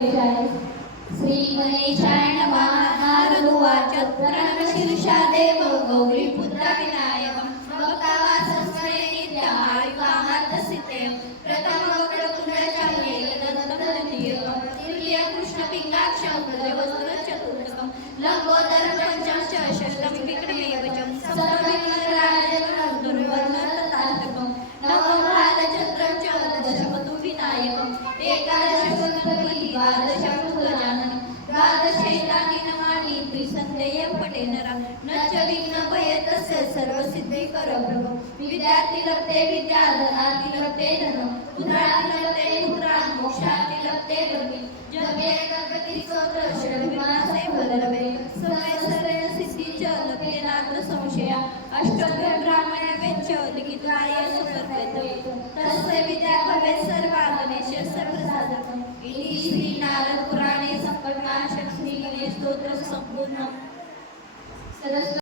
श्री गणेशाय नमः। नारदुवाच पुराणशीर्षा देव गौरीपुत्रा विनायकं भक्तावासस्मरे नित्यं आयुकामार्थसिद्धये प्रथमवक्रतुण्डचार्ये तदन्तं द्वितीयं तृतीयं कृष्णपिङ्गाक्षं गजवस्त्रचतुर्थकं लम्बोदरं पञ्चमं च षष्ठं विक्रमेव च सप्तमं दुर्वर्णताण्डकं नवमं बालचन्द्रं च दशमतु विनायकम् एकादशं गणपतिः द्वादशं गजाननं द्वादशैतानि नमामि त्रिसन्ध्यं पठे नरः न च विघ्नभयस्तस्य सर्वसिद्धिकरः प्रभो विद्यार्थी लभते विद्या धनार्थी लभते धनं पुत्रार्थी लभते पुत्रान् मोक्षार्थी लभते गतिं जपे गणपति स्तोत्र षड्विमासे फललभे समय सर्व सिद्धि च लभते नात्र संशया अष्टभ्य ब्राह्मणे वेच्च लिखित्वाय सुपर्वते तस्य विद्या भवेत् सर्वा गणेशस्य प्रसादकम् इति श्री नारद पुराणे संकल्पनाशक श्री गणेश स्तोत्र संपूर्ण